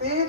3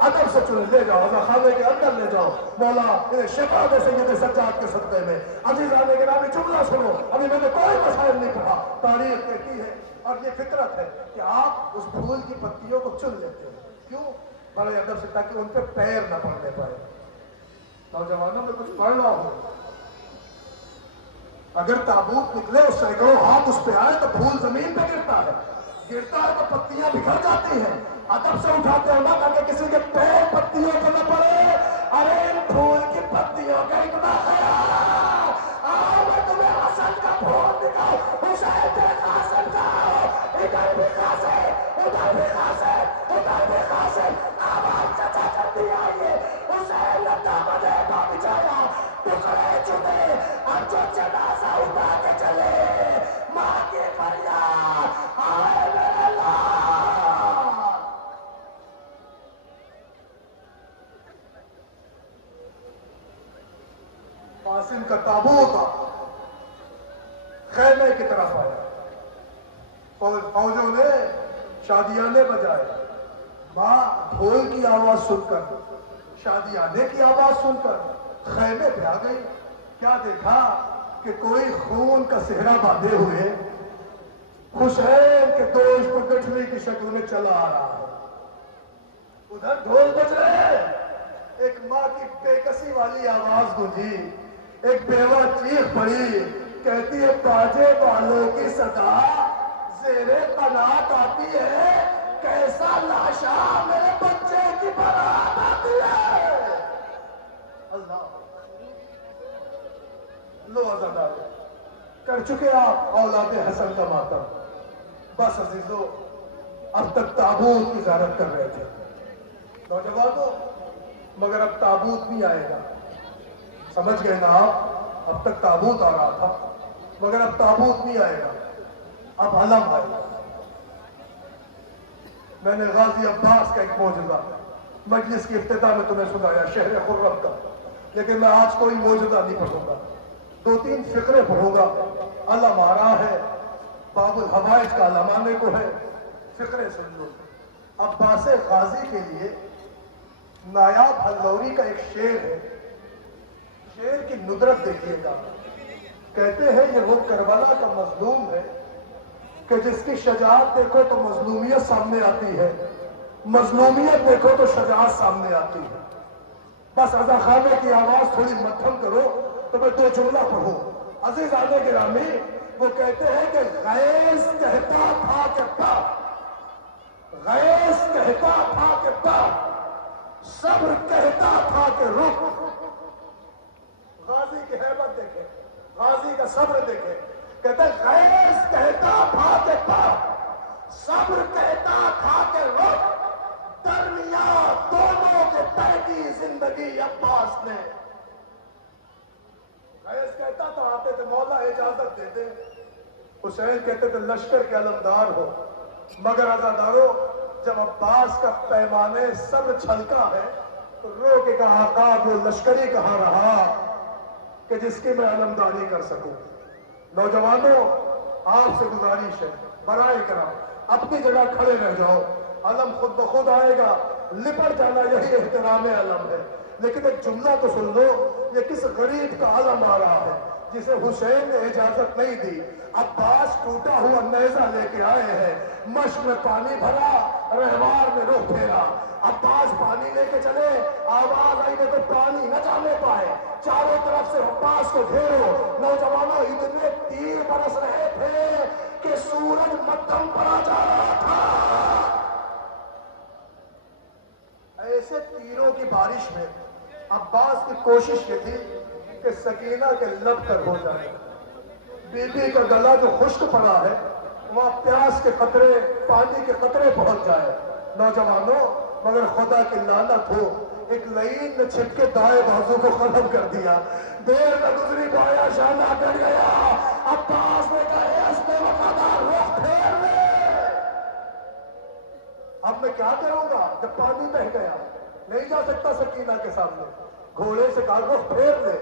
ادب سے چن لے جاؤ، خانے کے اندر لے جاؤ، مولا انہیں شفا دے سید سجاد کے صدقے میں۔ عزیزان گرامی جملہ سنو، ابھی میں نے کوئی مسائل نہیں پڑھا، تاریخ کہتی ہے اور یہ فطرت ہے کہ آپ اس پھول کی پتیوں کو چن لیتے ہیں، کیوں؟ بڑے ادب سے، تاکہ ان پہ پیر نہ پڑنے پائے۔ نوجوانوں میں کچھ پڑھ رہا ہوں، اگر تابوت نکلے اور سینکڑوں ہاتھ اس پہ آئے تو پھول زمین پہ گرتا ہے، گرتا ہے تو پتیاں بکھر جاتی ہیں، ادب سے اٹھاتے ہیں نہ تاکہ کسی کے پیر پتیوں کو نہ پڑے۔ ارے ان پھول کی پتیوں کا اتنا خیال، آؤ میں تمہیں حسن کا پھول دکھاؤ، حسین بن قاسم کا آؤ، ادھر بھی قاسم، ادھر بھی قاسم، ادھر بھی قاسم، آواز چچا جلدی آئیے، حسین نے دامنے کو بچھایا، ٹکڑے چنے، اور جو جنازہ اٹھا کے چلے، ماں کی فریاد، آئے میرے اللہ۔ قاسم کا تابوت خیمے کی طرف آیا، فوجوں نے شادیانے بجائے، ماں ڈھول کی آواز سن کر، شادیانے کی آواز سن کر خیمے پہ آ گئی۔ کیا دیکھا کہ کوئی خون کا صحرا باندھے ہوئے حسین کے دوست پر گٹھلی کی شکل میں چلا آ رہا ہے، ادھر ڈھول بج رہے، ایک ماں کی بے کسی والی آواز گونجی، ایک بیوہ چیخ پڑی، کہتی ہے باجے والوں کی صدا زیر قنات آتی ہے، کیسا لاشا میرے بچے کی بارات آتی ہے۔ اللہ لو عزادار کر چکے آپ اولاد حسن کا ماتم، بس عزیزو اب تک تابوت کی زیارت کر رہے تھے نوجوانوں، مگر اب تابوت نہیں آئے گا، سمجھ گئے نا آپ؟ اب تک تابوت آ رہا تھا مگر اب تابوت نہیں آئے گا، اب علم آئے گا۔ میں نے غازی عباس کا ایک معجزہ مجلس کی افتتاح میں تمہیں سنایا، شہر خرم کا، لیکن میں آج کوئی معجزہ نہیں پڑھوں گا، 2-3 فقرے پڑھوں گا۔ علم آ رہا ہے، باب الحوائج کا علم آنے کو ہے، فقرے سن لو۔ عباس غازی کے لیے نایاب حلوری کا ایک شعر ہے، شعر کی ندرت دیکھیے گا۔ کہتے ہیں یہ وہ کربلا کا مظلوم ہے کہ جس کی شجاعت دیکھو تو مظلومیت سامنے آتی ہے، مظلومیت دیکھو تو شجاعت سامنے آتی ہے۔ بس رضا خانے کی آواز تھوڑی مدھم کرو تو میں 2 جملہ پڑھوں۔ عزیزان گرامی، وہ کہتے ہیں کہ غیث کہتا تھا کہ غیث کہتا تھا کہ صبر کہتا تھا کہ رک۔ غازی کی ہیبت دیکھیں، غازی کا صبر دیکھیں، کہتے ہیں غیث کہتا تھا کہ صبر کہتا تھا کہ رک، درمیان دونوں کے طے کی زندگی عباس نے۔ غیث کہتا تھا، آتے تھے مولا اجازت دے دے، حسین کہتے تھے لشکر کے علمدار ہو، مگر عزادارو جب عباس کا پیمانے صبر چھلکا ہے تو رو کے کہا آقا وہ لشکری کہاں رہا کہ جس کی میں علمداری کر سکوں۔ نوجوانوں آپ سے گزارش ہے، برائے کرم اپنی جگہ کھڑے رہ جاؤ، علم خود بخود آئے گا، لپٹ جانا یہی احترام علم ہے۔ لیکن ایک جملہ تو سن لو، یہ کس غریب کا علم آ رہا ہے جسے حسین نے اجازت نہیں دی۔ عباس ٹوٹا ہوا نیزہ لے کے آئے ہیں، مشک میں پانی بھرا، رہوار میں رخ پھیرا۔ عباس پانی لے کے چلے، آواز آئی کہ پانی نہ جانے پائے، چاروں طرف سے عباس کو گھیرو۔ نوجوانوں اتنے تیر برس رہے تھے کہ سورج مدھم پڑا جا رہا تھا۔ ایسے تیروں کی بارش میں عباس کی کوشش یہ تھی کہ سکینہ کے لب تک ہو جائے، بی بی کا گلا جو خشک پڑا ہے وہاں پیاس کے قطرے، پانی کے قطرے پہنچ جائے۔ نوجوانوں مگر خدا کی لعنت ہو، ایک لعین نے چھپ کے دائیں بازو کو ختم کر دیا، دیر نہ گزری بایا شانہ کر گیا۔ عباس نے کہا اس نے وفادار رخ پھیر لے۔ اب میں کیا کروں گا جب پانی بہہ گیا، نہیں جا سکتا سکینہ کے سامنے، گھوڑے سے کہا رخ پھیر لے۔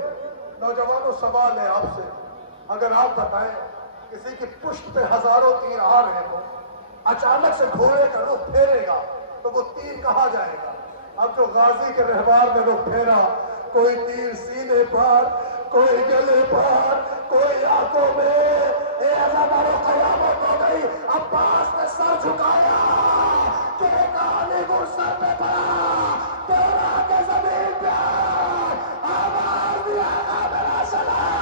نوجوانوں سوال ہے آپ سے، اگر آپ بتائیں کسی کی پشت پہ ہزاروں تیر آ رہے ہو، اچانک سے گھوڑے کا رخ پھیرے گا تو وہ تیر کہاں جائے گا؟ اب جو غازی کے رہوار میں رخ پھیرا، کوئی تیر سینے پر، کوئی گلے پر، کوئی آنکھوں میں، اے عزادارو قیامت ہو گئی۔ عباس نے سر جھکایا کہ ایک علی گڑھ سر پہ پڑا، تیرا کے زمین پہ آواز دیا گا میرا سلام۔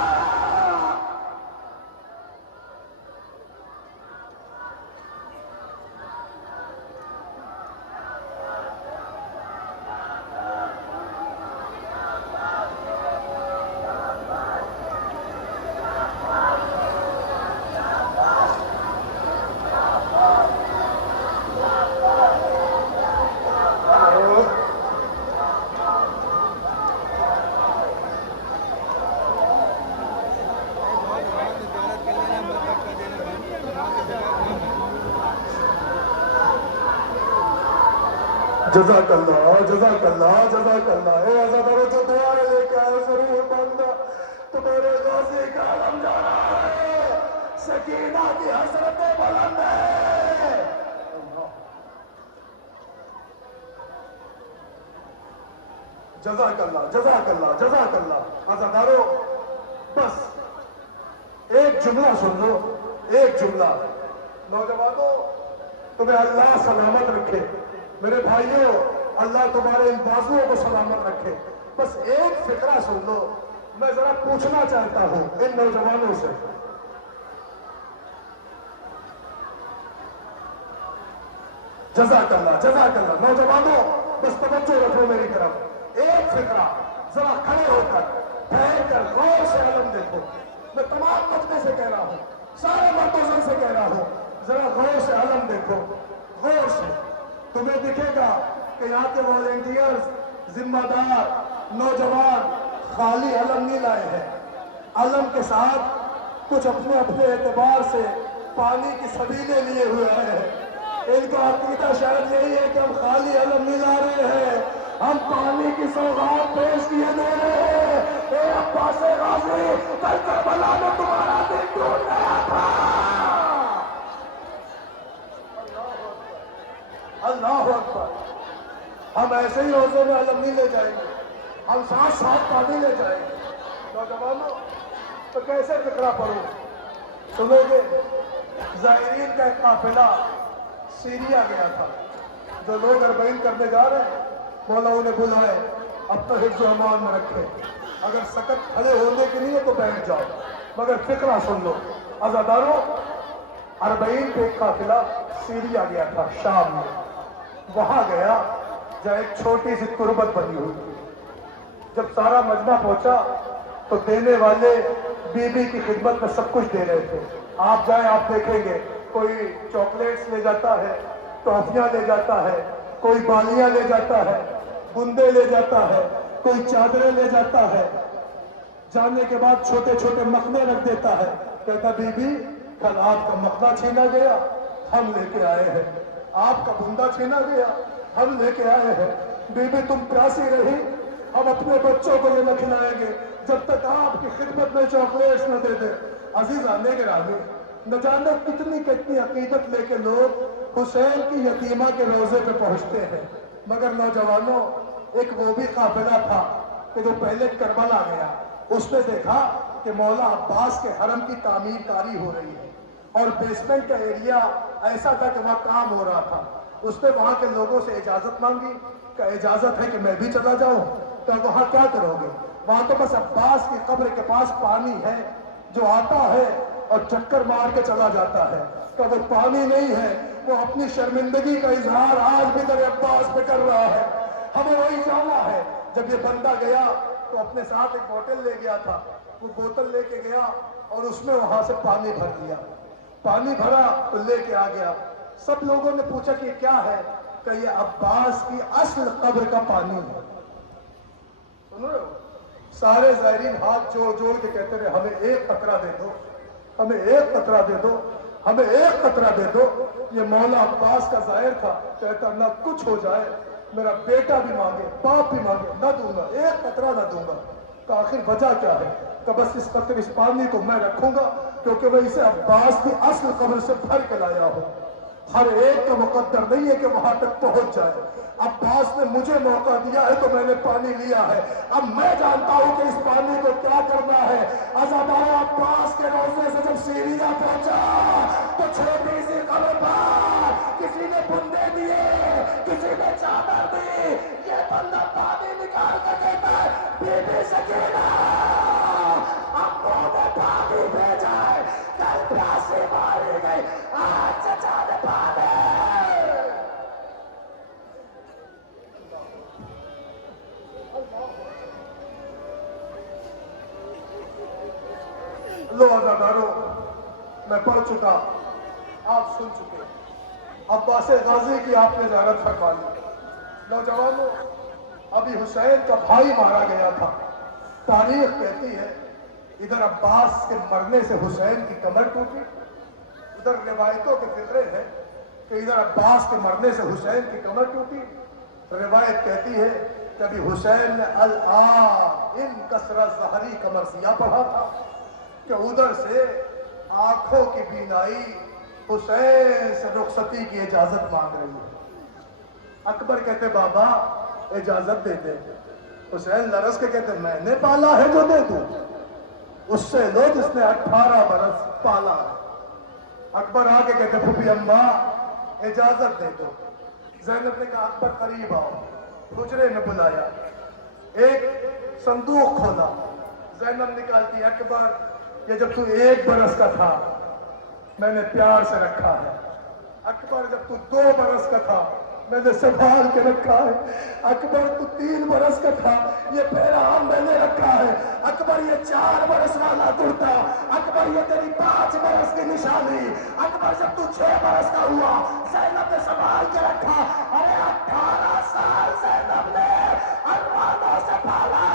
جزاک اللہ، جزاک اللہ، جزاک اللہ۔ اے عزادارو جو دعائیں لے کے آئے ضرور بندہ تمہارے غازی کا علم جا رہا ہے، سکینہ کی حسرت بلند ہے۔ جزاک اللہ، جزاک اللہ، جزاک اللہ۔ عزادارو بس ایک جملہ سن لو، ایک جملہ۔ نوجوانوں تمہیں اللہ سلامت رکھے، میرے بھائیوں اللہ تمہارے ان بازوؤں کو سلامت رکھے۔ بس ایک فقرہ سن لو، میں ذرا پوچھنا چاہتا ہوں ان نوجوانوں سے۔ جزاک اللہ، جزاک اللہ۔ نوجوانوں بس توجہ رکھو میری طرف، ایک فقرہ ذرا کھڑے ہو کر بیٹھ کر غور سے علم دیکھو۔ میں تمام مجمع سے کہہ رہا ہوں، سارے مردوں سے کہہ رہا ہوں، ذرا غور سے علم دیکھو، غور سے۔ تمہیں دکھے گا کہ یہاں کے والنٹیئرز، ذمہ دار نوجوان خالی علم نہیں لائے ہیں، علم کے ساتھ کچھ اپنے اپنے اعتبار سے پانی کی سبیلیں لیے ہوئے ہیں۔ ان کا عقیدہ شاید یہی ہے کہ ہم خالی علم نہیں لا رہے ہیں، ہم پانی کی سوغات پیش کیے دے رہے ہیں۔ اے عباس غازی، کل کربلا میں تمہارا دل ٹوٹ گیا تھا۔ اللہ اکبر۔ ہم ایسے ہی روزے میں علم نہیں لے جائیں گے، ہم ساتھ ساتھ پانی لے جائیں گے۔ نوجوانوں تو کیسے فقرہ پڑھوں؟ سنو گے زائرین کا ایک قافلہ سیریا گیا تھا، جو لوگ اربعین کرنے جا رہے ہیں مولا انہیں بلائے، اب تو حفظ و امان میں رکھے، اگر سکت کھڑے ہونے کے لیے تو بیٹھ جاؤ، مگر فقرہ سن لو۔ عزاداروں اربعین پہ ایک قافلہ سیریا گیا تھا، شام میں، وہاں گیا جہاں ایک چھوٹی سی تربت بنی ہوئی تھی۔ جب سارا مجمع پہنچا تو دینے والے بی بی کی خدمت میں سب کچھ دے رہے تھے۔ آپ جائیں آپ دیکھیں گے، کوئی چاکلیٹس لے جاتا ہے، ٹافیاں لے جاتا ہے، کوئی بالیاں لے جاتا ہے، بندے لے جاتا ہے، کوئی چادریں لے جاتا ہے، جانے کے بعد چھوٹے چھوٹے مخنے رکھ دیتا ہے، کہتا بی بی کل آپ کا مخنا چھینا گیا، ہم لے کے آئے ہیں، آپ کا بندہ چھینا گیا، ہم لے کے آئے ہیں، بی بی تم پیاسی رہی، ہم اپنے بچوں کو یہ نہ کھلائیں گے جب تک آپ کی خدمت میں چاکلیٹس نہ دے دیں۔ عزیزان گرامی، نہ جانے کتنی عقیدت لے کے لوگ حسین کی یتیمہ کے روضے پہ پہنچتے ہیں، مگر نوجوانوں ایک وہ بھی قافلہ تھا کہ جو پہلے کربلا گیا، اس نے دیکھا کہ مولا عباس کے حرم کی تعمیر کاری ہو رہی ہے اور بیسمنٹ کا ایریا ایسا تھا کہ وہاں کام ہو رہا تھا۔ اس نے وہاں کے لوگوں سے اجازت مانگی کہ اجازت ہے کہ میں بھی چلا جاؤں، تو وہاں کیا کرو گے؟ وہاں تو بس عباس کی قبر کے پاس پانی ہے، جو آتا ہے اور چکر مار کے چلا جاتا ہے، کہ وہ پانی نہیں ہے، وہ اپنی شرمندگی کا اظہار آج بھی در عباس پہ کر رہا ہے، ہمیں وہی جانا ہے۔ جب یہ بندہ گیا تو اپنے ساتھ ایک بوتل لے گیا تھا، وہ بوتل لے کے گیا اور اس میں وہاں سے پانی بھر دیا، پانی بھرا تو لے کے آ گیا۔ سب لوگوں نے پوچھا کہ کیا ہے؟ کہ یہ عباس کی اصل قبر کا پانی ہے۔ سن رہے ہو؟ سارے زائرین ہاتھ جوڑ جوڑ کے کہتے رہے ہمیں ایک قطرہ دے دو، ہمیں ایک قطرہ دے دو، ہمیں ایک قطرہ دے دو۔ یہ مولا عباس کا ظاہر تھا، کہتا نہ کچھ ہو جائے، میرا بیٹا بھی مانگے، باپ بھی مانگے، نہ دوں گا، ایک قطرہ نہ دوں گا۔ تو آخر وجہ کیا ہے؟ کہ بس اس پانی کو میں رکھوں گا کیونکہ میں اسے عباس کی اصل قبر سے بھر کے لایا ہوں۔ ہر ایک کا مقدر نہیں ہے کہ وہاں تک پہنچ جائے. عباس نے مجھے موقع دیا ہے تو میں نے پانی لیا ہے. اب میں جانتا ہوں کہ اس پانی کو کیا کرنا ہے. عزادارِ عباس کے روضے سے جب سیریا پہنچا تو چھوٹی سی قبر پر کسی نے بندے دیے, کسی نے چادر دی. یہ بندہ پانی نکال کر کہتا ہے بی بی سکینہ ہم نے پانی بھیجا ہے, کل پیاسی ماری گئی, آج چچا نے پانی. لو عزادارو, میں پڑھ چکا, آپ سن چکے. عباس غازی کی آپ نے زیارت فرما لی. نوجوانوں, ابھی حسین کا بھائی مارا گیا تھا. تاریخ کہتی ہے ادھر عباس کے مرنے سے حسین کی کمر ٹوٹی, ادھر روایتوں کے فقرے ہیں کہ ادھر عباس کے مرنے سے حسین کی کمر ٹوٹی. روایت کہتی ہے کہ ابھی حسین نے الآن ان کسرہ ظہری کمر سیاہ پڑھا تھا کہ ادھر سے آنکھوں کی بینائی حسین سے رخصتی کی اجازت مانگ رہی ہے. اکبر کہتے بابا اجازت دے دے. حسین لرز کے کہتے میں نے پالا ہے جو دے دوں, اس سے لو جس نے 18 برس پالا ہے. اکبر آگے کہتے پھوپھی اماں اجازت دے دو. زینب نے کہا اکبر قریب آؤ. حجرے میں بلایا, ایک صندوق کھولا. زینب نکالتی اکبر یہ جب تو 1 برس کا تھا میں نے پیار سے رکھا ہے. اکبر جب تو 2 برس کا تھا میں نے سنبھال کے رکھا ہے. اکبر تو 3 برس کا تھا یہ پیغام میں نے رکھا ہے. اکبر یہ 4 برس والا کرتا, اکبر یہ تیری 5 برس کی نشانی. اکبر جب تو 6 برس کا ہوا زینب نے سنبھال کے رکھا. ارے 18 سال زینب نے ارمانوں سے پالا.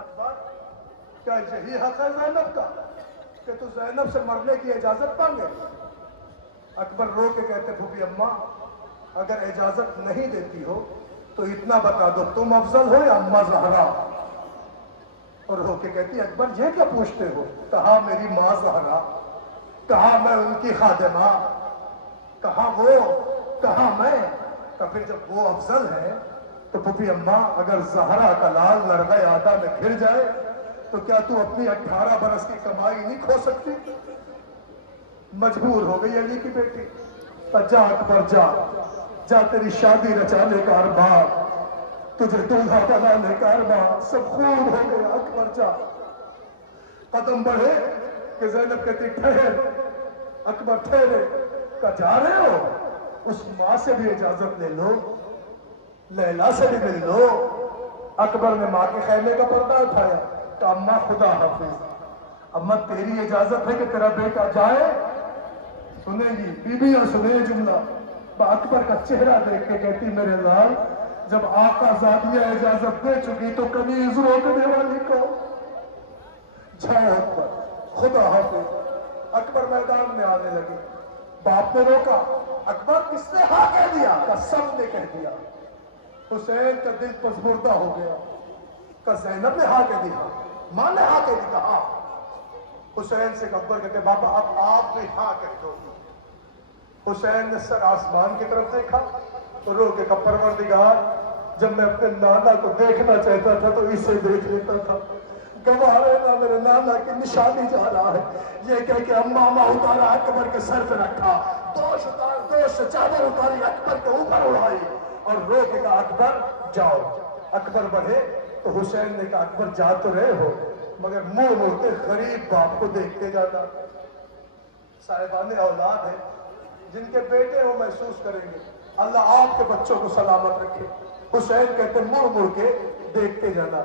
اکبر کیا یہی حق ہے زینب کا کہ تو زینب سے مرنے کی اجازت مانگے؟ اکبر رو کے کہتے پھوپھی اماں اگر اجازت نہیں دیتی ہو تو اتنا بتا دو تم افضل ہو یا اماں زہرا. اور رو کے کہتی اکبر یہ کیا پوچھتے ہو؟ کہا میری ماں زہرا, کہا میں ان کی خادمہ, کہا وہ, کہا میں. کہ پھر جب وہ افضل ہے تو پھوپھی اماں اگر زہرا کا لال لڑغے آدھا میں گھر جائے تو کیا تو اپنی 18 برس کی کمائی نہیں کھو سکتی؟ مجبور ہو گئی علی کی بیٹی. جا اکبر جا, جا تیری شادی رچانے کا ارباب, تجھے دولہا بنانے کا ارباب سب خوب ہو گیا. اکبر جا. قدم بڑھے کہ زینب کہتی ٹھہر. اکبر ٹھہرے. کہ جا رہے ہو؟ اس ماں سے بھی اجازت لے لو, لیلا سے بھی مل لو. اکبر نے ماں کے خیمے کا پردہ اٹھایا کہ اماں خدا حافظ, اماں تیری اجازت ہے کہ تیرا بیٹا جائے؟ سنیں گی بیویاں سنیں جملہ. اکبر کا چہرہ دیکھ کے کہتی میرے لال جب آقا زادیہ اجازت دے چکی تو قمیض روکنے والی کو. جاؤ اکبر خدا حافظ. اکبر میدان میں آنے لگی. باپ نے روکا. اکبر کس نے ہاں کہہ دیا؟ کہ سب نے کہہ دیا. حسین کا دل پژمردہ ہو گیا. کہ زینب نے ہاں کہہ دیا, ماں نے ہاں کہہ دیا. ہاں. حسین سے اکبر کہتے بابا اب آپ بھی ہاں کہہ دو. حسین نے سر آسمان کی طرف دیکھا تو رو کے کہ پروردگار جب میں اپنے نانا کو دیکھنا چاہتا تھا تو اسے دیکھ لیتا تھا. گواہ رہنا میرے نانا کی نشانی جا رہا ہے. یہ کہہ کے امامہ اتارا اکبر کے سر پہ رکھا, دوش سے چادر اتاری اکبر کے اوپر اڑائی اور رو کے کہا اکبر جاؤ. اکبر بڑھے تو حسین نے کہا اکبر جا تو رہے ہو مگر مڑ مڑ کے غریب باپ کو دیکھتے جاتا. صاحبان اولاد ہیں جن کے بیٹے وہ محسوس کریں گے. اللہ آپ کے بچوں کو سلامت رکھے. حسین کہتے مڑ مڑ کے دیکھتے جانا.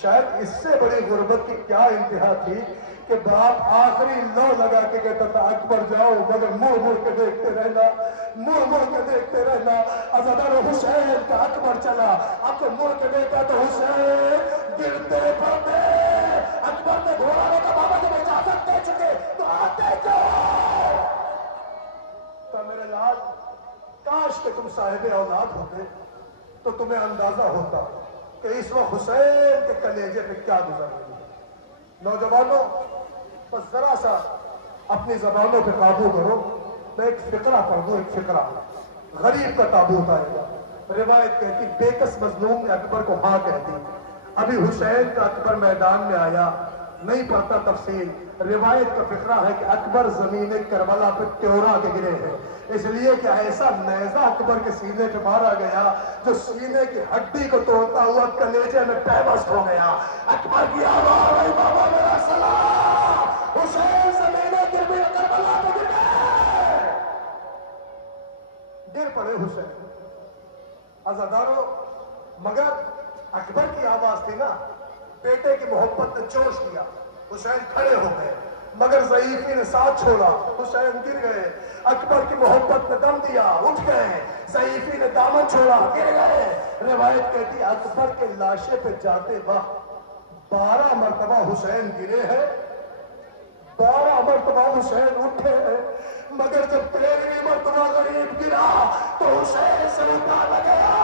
شاید اس سے بڑی غربت کی کیا انتہا تھی کہ باپ آخری لو لگا کے کہتا تھا اکبر جاؤ مگر مڑ مڑ کے دیکھتے رہنا, مڑ مڑ کے دیکھتے رہنا. عزادار حسین کا اکبر چلا. اب تو مڑ کے دیکھا تو حسین گرتے پڑتے. اکبر نے گھوڑا روکا, بابا جب اجازت دے چکے تو آتے جاؤ. تو میرے لال کاش کہ تم صاحب اولاد ہوتے تو تمہیں اندازہ ہوتا کہ اس وقت حسین کے کلیجے پہ کیا گزر رہی ہے. نوجوانوں بس ذرا سا اپنی زبانوں پہ قابو کرو. میں ایک فقرہ پڑھ دوں, ایک فقرہ. غریب کا تابوت آئے گا. روایت کہتی بےکس مظلوم نے اکبر کو ہاں کہتی. ابھی حسین کا اکبر میدان میں آیا, نہیں پڑھتا تفصیل. روایت کا فقرہ ہے کہ اکبر زمین کربلا پہ تیورا کے گرے ہیں, اس لیے کہ ایسا نیزہ اکبر کے سینے پہ مارا گیا جو سینے کی ہڈی کو توڑتا ہوا کلیجے میں پیوست ہو گیا. اکبر کی آواز آئی, بابا میرا سلام, حسین زمین کربلا پہ گر گئے. گر پڑے حسین. عزادارو, مگر اکبر کی آواز تھی نا, بیٹے کی محبت نے جوش دیا. حسین کھڑے ہو گئے, مگر ضعیفی نے ساتھ چھوڑا, حسین گر گئے. اکبر کی محبت نے دم دیا, اٹھ گئے. ضعیفی نے دامن چھوڑا, گر گئے. روایت کہتی اکبر کے لاشے پہ جاتے وقت 12 مرتبہ حسین گرے ہیں, 12 مرتبہ حسین اٹھے ہیں, مگر جب 13ویں مرتبہ غریب گرا تو حسین سے اٹھا نہ گیا.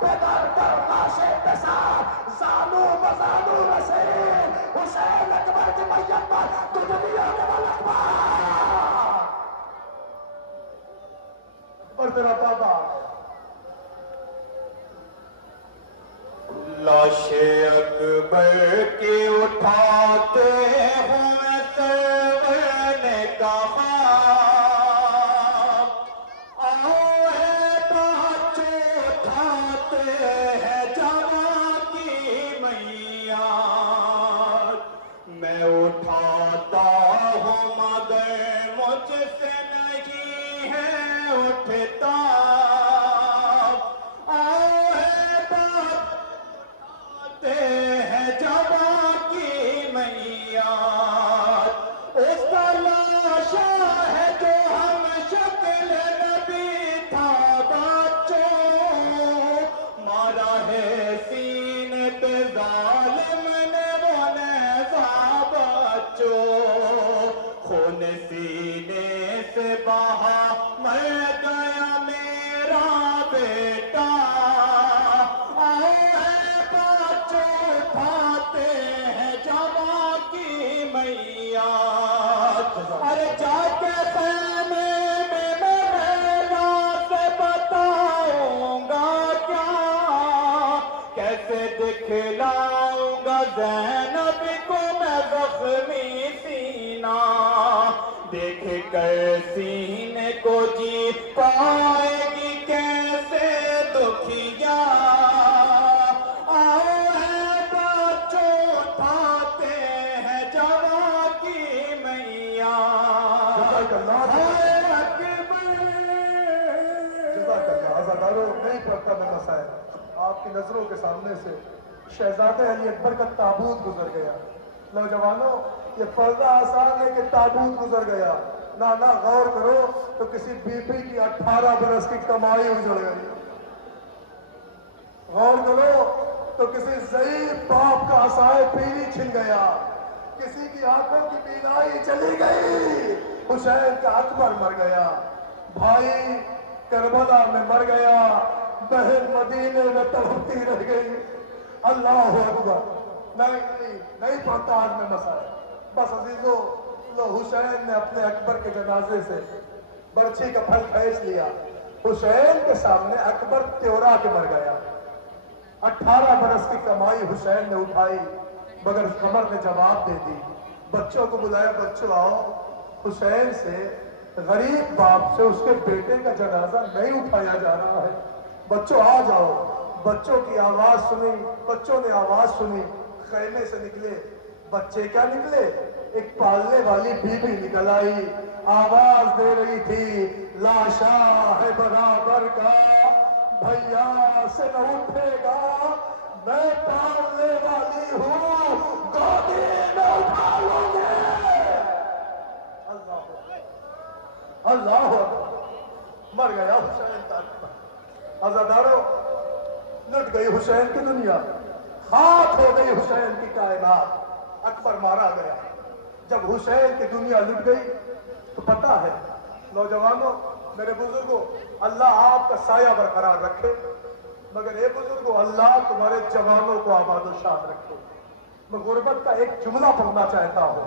پیدر پر لاشے کے ساتھ زانو مزانو رسے, حسین اکبر کی میت پر دنیا کے اکبر, اکبر تیرا بابا. لاش اکبر کی اٹھاتے ہوئے سرور نے کہا, آؤ اے بچے اٹھاتے ہیں جوان کی میاں. میں اٹھاتا ہوں مگر مجھ سے نہیں ہے اٹھتا. سینے سے بہا مر گیا میرا بیٹا. آؤ اے بچوں اٹھاتے ہیں جوان کی میاں. ارے جا کے خیمے میں میرا سے بتاؤں گا کیا, کیسے دکھلاؤں گا زینب کو میں زخمی سینہ. دیکھ کر سینے کو جی پائے گی کیسے دکھیا. آؤ اے بچوں اٹھاتے ہیں جوان کی میاں. نہیں پڑھتا میں مسائل, آپ کی نظروں کے سامنے سے شہزادہ علی اکبر کا تابوت گزر گیا. نوجوانوں, یہ پردہ آسان ہے کہ تابوت گزر گیا, نہ غور کرو تو کسی بی بی کی 18 برس کی کمائی اجڑ گئی. غور کرو تو کسی ضعیف باپ کا عصائے پیلی چھن گیا, کسی کی آنکھوں کی بینائی چلی گئی. حسین کا اکبر مر گیا, بھائی کربلا میں مر گیا, بہن مدینے میں تڑپتی رہ گئی. اللہ اکبر. نہیں پڑھتا آج میں مسائل. بس عزیزو, لو حسین نے اپنے اکبر کے جنازے سے برچھی کا پھل کھینچ لیا. حسین کے سامنے اکبر تیورا کے مر گیا. 18 برس کی کمائی حسین نے اٹھائی, مگر قمر نے جواب دے دی. بچوں کو بلایا, بچوں آؤ. حسین سے, غریب باپ سے اس کے بیٹے کا جنازہ نہیں اٹھایا جا رہا ہے, بچوں آ جاؤ. بچوں کی آواز سنی, بچوں نے آواز سنی, خیمے سے نکلے. بچے کیا نکلے, ایک پالنے والی بی بی نکل آئی, آواز دے رہی تھی, لاشا ہے برابر کا بھیا سے نہ اٹھے گا, میں پالنے والی ہوں, گودی میں اٹھا لوں گے. اللہ مر گیا حسین کا اکبر. عزادارو, لٹ گئی حسین کی دنیا, خاک ہو گئی حسین کی کائنات. اکبر مارا گیا. جب حسین کی دنیا لٹ گئی تو پتہ ہے نوجوانوں, میرے بزرگوں, اللہ آپ کا سایہ برقرار رکھے, مگر اے بزرگوں, اللہ تمہارے جوانوں کو آباد و شاد رکھے. میں غربت کا ایک جملہ پڑھنا چاہتا ہوں,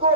2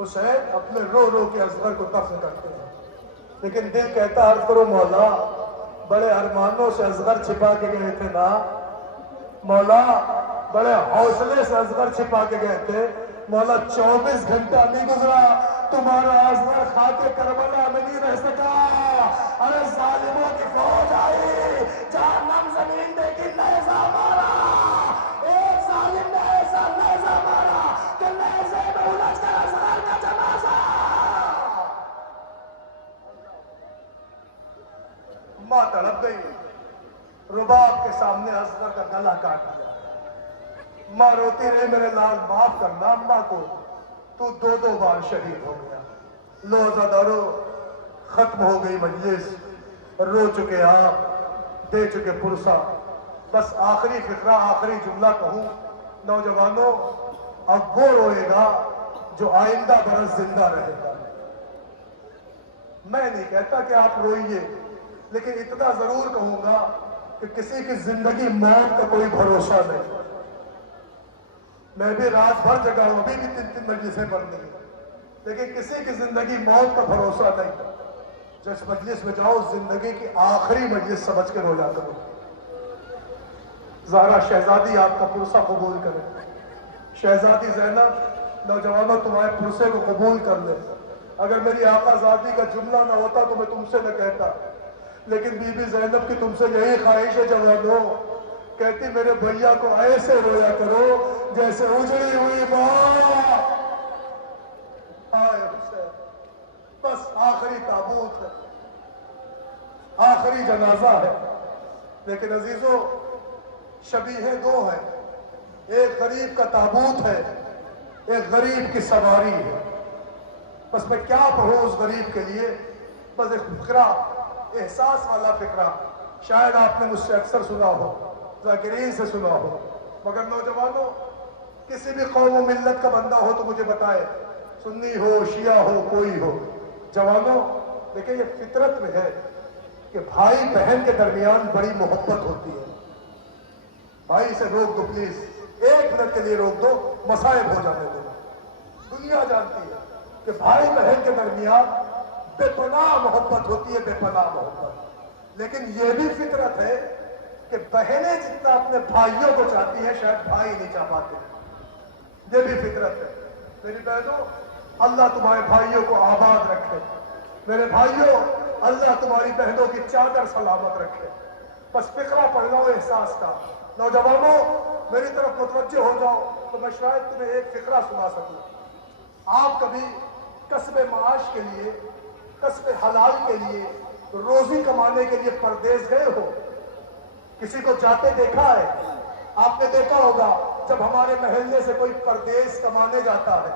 حسین اپنے رو رو کے اصغر کو دفن کرتے ہیں، لیکن دل کہتا عرض کرو مولا بڑے ارمانوں سے اصغر چھپا کے گئے تھے نا مولا، بڑے حوصلے سے اصغر چھپا کے گئے تھے مولا، 24 گھنٹہ نہیں گزرا تمہارا اصغر خاک کربلا میں نہیں رہ سکا۔ ارے ظالموں کی فوج آئی، جہنم زمین دیکھی، نیزہ مارا، ایک ظالم نے ایسا نیزہ مارا کہ نیزے میں الجھ کر اصغر کا جنازہ۔ ماں تڑپ گئی، رباب کے سامنے اصغر کا گلا کاٹ دیا۔ ماں روتی رہی میرے لال معاف کرنا اماں کو، تو 2 بار شہید ہو گیا۔ لو عزادارو ختم ہو گئی مجلس، رو چکے آپ، دے چکے پرسہ، بس آخری فقرہ آخری جملہ کہوں نوجوانوں، اب وہ روئے گا جو آئندہ برس زندہ رہے گا۔ میں نہیں کہتا کہ آپ روئیے، لیکن اتنا ضرور کہوں گا کہ کسی کی زندگی موت کا کوئی بھروسہ نہیں۔ میں بھی رات بھر جگا ہوں، ابھی بھی 3 مجلسیں پڑھنی ہیں، لیکن کسی کی زندگی موت کا بھروسہ نہیں۔ جس مجلس میں جاؤ زندگی کی آخری مجلس سمجھ کے رویا کرو۔ زہرا شہزادی آپ کا پرسہ قبول کرے، شہزادی زینب نوجوانوں تمہارے پرسے کو قبول کر لے۔ اگر میری آقا زادی کا جملہ نہ ہوتا تو میں تم سے نہ کہتا، لیکن بی بی زینب کی تم سے یہی خواہش ہے جوانوں، کہتی میرے بھیا کو ایسے رویا کرو جیسے اجڑی ہوئی ماں۔ آئے حسین، بس آخری تابوت ہے، آخری جنازہ ہے، لیکن عزیزوں شبیہیں 2 ہیں، ایک غریب کا تابوت ہے، ایک غریب کی سواری ہے۔ بس میں کیا پڑھوں اس غریب کے لیے، بس ایک فقرہ، احساس والا فقرہ، شاید آپ نے مجھ سے اکثر سنا ہو، ذاکرین سے سنا ہو، مگر نوجوانوں کسی بھی قوم و ملت کا بندہ ہو تو مجھے بتائے، سنی ہو شیعہ ہو کوئی ہو، جوانوں دیکھیں یہ فطرت میں ہے کہ بھائی بہن کے درمیان بڑی محبت ہوتی ہے۔ بھائی اسے روک دو پلیز، 1 منٹ کے لیے روک دو، مصائب ہو جانے دو۔ دنیا جانتی ہے کہ بھائی بہن کے درمیان بے پناہ محبت ہوتی ہے، بے پناہ محبت، لیکن یہ بھی فطرت ہے کہ بہنیں جتنا اپنے بھائیوں کو چاہتی ہیں شاید بھائی نہیں چاہ پاتے، یہ بھی فطرت ہے۔ میری بہنوں اللہ تمہارے بھائیوں کو آباد رکھے، میرے بھائیوں اللہ تمہاری بہنوں کی چادر سلامت رکھے۔ بس فقرہ پڑھ رہا ہوں احساس کا، نوجوانوں میری طرف متوجہ ہو جاؤ تو میں شاید تمہیں ایک فقرہ سنا سکوں۔ آپ کبھی کسب معاش کے لیے، کسب حلال کے لیے، روزی کمانے کے لیے پردیس گئے ہو؟ کسی کو جاتے دیکھا ہے؟ آپ نے دیکھا ہوگا جب ہمارے محلے سے کوئی پردیس کمانے جاتا ہے،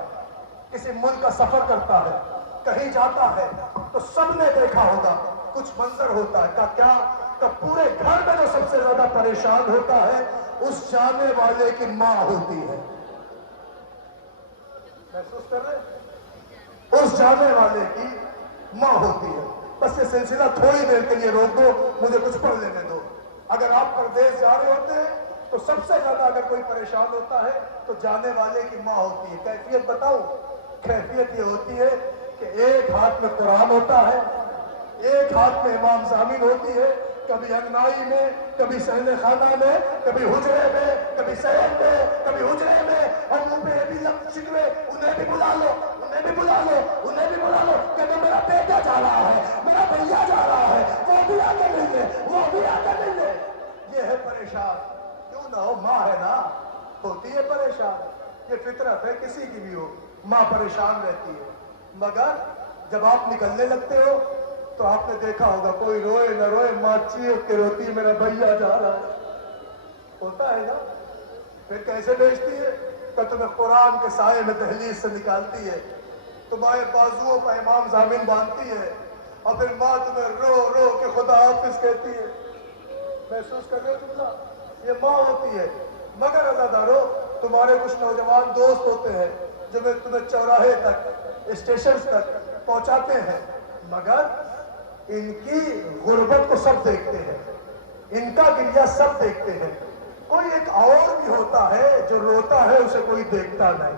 کسی ملک کا سفر کرتا ہے، کہیں جاتا ہے تو سب نے دیکھا ہوگا کچھ منظر ہوتا ہے کیا کہ پورے گھر میں جو سب سے زیادہ پریشان ہوتا ہے اس جانے والے کی ماں ہوتی ہے۔ محسوس کر رہے؟ اس جانے والے کی ماں ہوتی ہے۔ بس یہ سلسلہ تھوڑی دیر کے لیے روک دو، مجھے کچھ پڑھ لینے دو۔ اگر آپ پردیس جا رہے ہوتے ہیں تو سب سے زیادہ اگر کوئی پریشان ہوتا ہے تو جانے والے کی ماں ہوتی ہے۔ کیفیت بتاؤں؟ کیفیت یہ ہوتی ہے کہ ایک ہاتھ میں قرآن ہوتا ہے، ایک ہاتھ میں امام ضامن ہوتی ہے، کبھی انگنائی میں، کبھی صحن خانہ میں، کبھی حجرے میں، کبھی صحن میں، کبھی حجرے میں، اور منہ پہ بھی لفظ شکوے، انہیں بھی بلا لو، انہیں بھی بلا لو، انہیں بھی بلا لو، کہ میرا بیٹا جا رہا ہے، میرا بھیا جا رہا ہے، وہ بھی آ کے مل لے، وہ بھی آ کے مل لے۔ یہ ہے پریشان، کیوں نہ ہو، ماں ہے نا، ہوتی ہے پریشان، یہ فطرت ہے کسی کی بھی ہو، ماں پریشان رہتی ہے۔ مگر جب آپ نکلنے لگتے ہو تو آپ نے دیکھا ہوگا کوئی روئے نہ روئے ماں چیخ کے روتی ہے میرا بھیا جا رہا ہے، ہوتا ہے نا؟ پھر کیسے بھیجتی ہے؟ تو تمہیں قرآن کے سائے میں دہلیز سے نکالتی ہے، تمہارے بازوؤں پر امام ضامن باندھتی ہے، اور پھر ماں تمہیں رو رو کے خدا حافظ کہتی ہے۔ محسوس کر رہے ہو جملہ؟ یہ ماں ہوتی ہے۔ مگر عزادارو تمہارے کچھ نوجوان دوست ہوتے ہیں جو تمہیں چوراہے تک، اسٹیشن تک پہنچاتے ہیں، مگر ان کی غربت کو سب دیکھتے ہیں، ان کا گریہ سب دیکھتے ہیں۔ کوئی ایک اور بھی ہوتا ہے جو روتا ہے اسے کوئی دیکھتا نہیں۔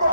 2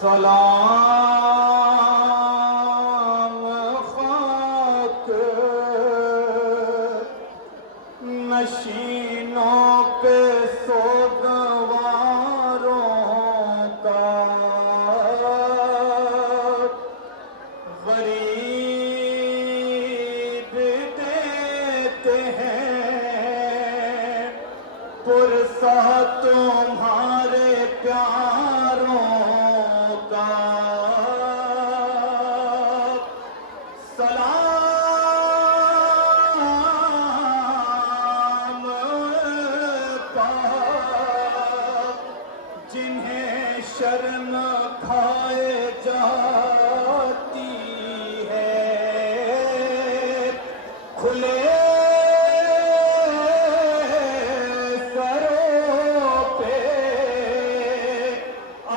سلام خاک نشینوں پہ سوگواروں کا، غریب دیتے ہیں پرسہ تمہارے پیاروں کا۔ سلام پاک جنہیں شرم کھائے جاتی ہے، کھلے سروں پہ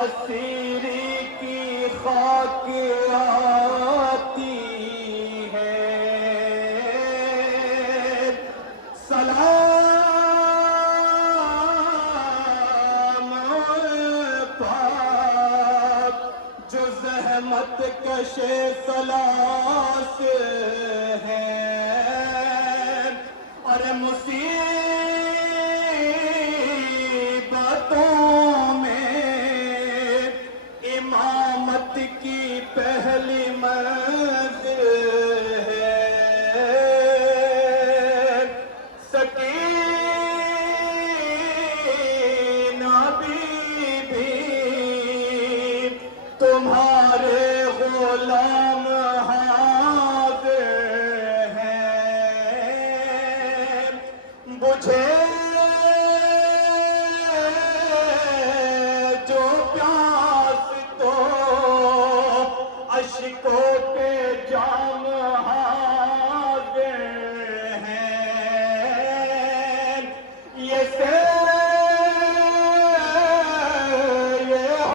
اسیری کی خاک آتی ہے۔ سلام پاک جو زحمت کش سلاس ہیں، اور مصیبتوں میں امامت کی پہلی منزل ہے۔ سکینہ بی بی تمہارے غلام حاضر ہیں، بجھے جو پیاس تو اشکوں کے جام